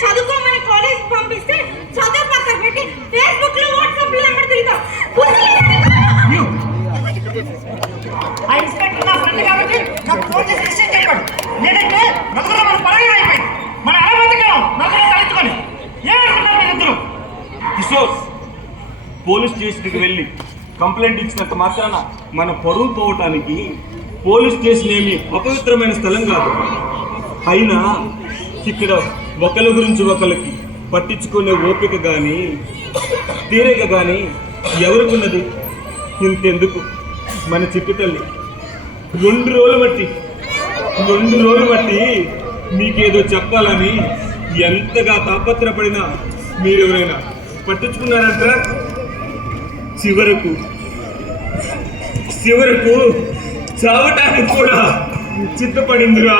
చదువుకోమని కాలేజ్ పంపిస్తే చదువు పక్కన పెట్టి ఫేస్బుక్ లో వాట్సాప్ లో నెంబర్ తిరుగుతావు. ఆ ఇన్స్పెక్టర్ నా ఫ్రెండ్ కాబట్టి నాకు ఫోన్ చేసి విషయం చెప్పాడు. లేదంటే నలుగురు మన పరవీ అయిపోయి మన ఎలా బతికాం నలుగురు తలెత్తుకొని ఏమనుకుంటారు మీరిద్దరు? కిషోర్, పోలీస్ స్టేషన్కి వెళ్ళి కంప్లైంట్ ఇచ్చినంత మాత్రాన మన పరువు పోవటానికి పోలీస్ స్టేషన్ ఏమి అపవిత్రమైన స్థలం కాదు. అయినా ఇక్కడ ఒకరి గురించి ఒకరికి పట్టించుకునే ఓపిక కానీ తీరిక కానీ ఎవరికున్నది? ఇంతెందుకు, మన చిట్టి తల్లి 2 రోజులు బట్టి మీకేదో చెప్పాలని ఎంతగా తాపత్రపడినా మీరెవరైనా పట్టించుకున్నారంటారా? చివరకు చావటానికి కూడా చిత్తపడిందిరా.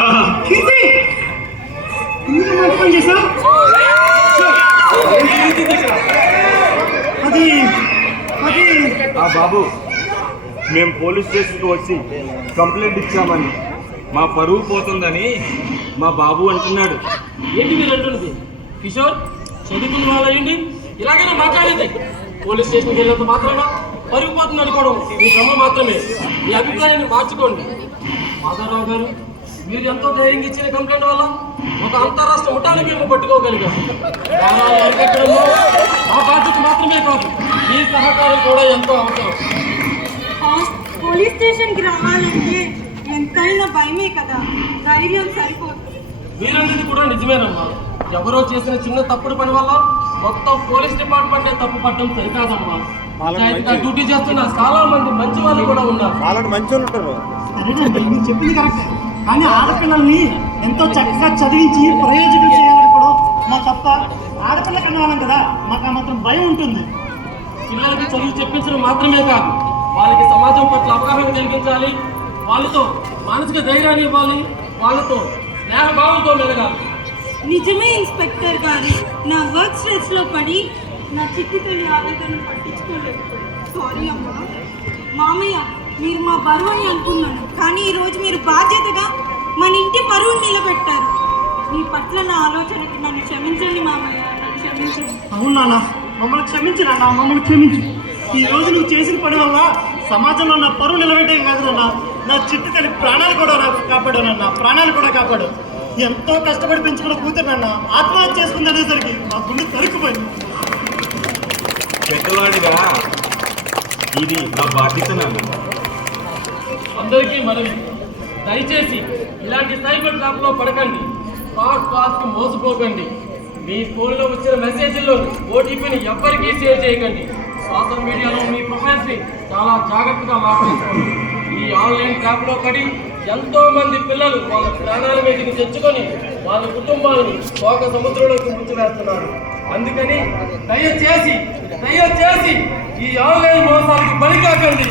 బాబు, మేము పోలీస్ స్టేషన్కి వచ్చి కంప్లైంట్ ఇచ్చామని మా పరువు పోతుందని మా బాబు అంటున్నాడు. ఏంటి మీరు అంటున్నది? కిషోర్, చదువుకున్న వాళ్ళండి ఇలాగైనా మాట్లాడేది. పోలీస్ స్టేషన్కి వెళ్ళినంత మాత్రాన పరుగు పోతుంది అనుకోవడం మీ భ్రమ మాత్రమే. మీ అభిప్రాయాన్ని మార్చుకోండి. మాధవరావు గారు, మీరు ఎంతో ధైర్యంగా ఇచ్చిన కంప్లైంట్ వల్ల ఒక అంతరాష్ట్ర ముఠాన్ని మేము పట్టుకోగలిగాం. అరికట్టడంలో మా బాధ్యత మాత్రమే కాదు, మీ సహకారం కూడా ఎంతో అవసరం. పోలీస్ స్టేషన్కి రావాలంటే ఎంతైనా భయమే కదా, ధైర్యం సరిపోతుంది. మీరన్నది కూడా నిజమేనమ్మా. ఎవరో చేసిన చిన్న తప్పుడు పని వల్ల మొత్తం పోలీస్ డిపార్ట్మెంటే తప్పు పట్టడం సరికాదమ్మా. డ్యూటీ చేస్తున్న చాలా మంది మంచి వాళ్ళు కూడా ఉన్నారు. మీరు చెప్పింది కరెక్టే, కానీ ఆడపిల్లల్ని ఎంతో చక్కగా చదివించి ప్రయోజనం చేయాలని కూడా మా తప్ప. ఆడపిల్ల కన్నాం కదా, మాకు ఆ మాత్రం భయం ఉంటుంది. పిల్లలకి చదువు చెప్పించడం మాత్రమే కాదు, వాళ్ళకి సమాజం పట్ల అవగాహన కలిగించాలి, వాళ్ళతో మానసిక ధైర్యాన్ని ఇవ్వాలి, వాళ్ళతో స్నేహభావంతో మెలగాలి. నిజమే ఇన్స్పెక్టర్ గారు, నా వర్క్ స్ట్రెస్ లో పడి నా చిట్టి తల్లి ఆవేదనను పట్టించుకోలేదు. సారీ అమ్మా. మామయ్య, మీరు మా బరువు అని అనుకున్నాను, కానీ ఈరోజు మీరు బాధ్యతగా మన ఇంటి పరువును నిలబెట్టారు. మీ పట్ల నా ఆలోచనకి నన్ను క్షమించండి మామయ్య, నన్ను క్షమించండి. అవును నాన్న, మమ్మల్ని క్షమించు నాన్న, మమ్మల్ని క్షమించు. ఈ రోజు నువ్వు చేసిన పని వల్ల సమాజంలో నా పరువు నిలబెట్టే కాదు నాన్న, నా చిట్టి తల్లి ప్రాణాలు కూడా నాకు కాపాడు నాన్న, ప్రాణాలు కూడా కాపాడు. ఎంతో కష్టపడి పెంచుకున్న కూతురు నాన్న ఆత్మహత్య చేసుకుంది అనేసరికి మా గుండె తరుక్కుపోయింది. పెద్దవాడిగా ఇది నా బాధ్యత. అందరికీ మనవి, దయచేసి ఇలాంటి సైబర్ ట్రాప్లో పడకండి, స్మార్ట్ కాల్స్కి మోసపోకండి. మీ ఫోన్లో వచ్చిన మెసేజ్ల్లో ఓటీపీని ఎవ్వరికీ షేర్ చేయకండి. సోషల్ మీడియాలో మీ ప్రొఫైల్స్ని చాలా జాగ్రత్తగా మార్చుకోండి. ఈ ఆన్లైన్ ట్రాప్లో పడి ఎంతో మంది పిల్లలు వాళ్ళ ప్రాణాల మీదకి తెచ్చుకొని వాళ్ళ కుటుంబాలను శోక సముద్రంలోకి ముంచివేస్తున్నారు. అందుకని దయచేసి ఈ ఆన్లైన్ మోసాలకు బలి కాకండి.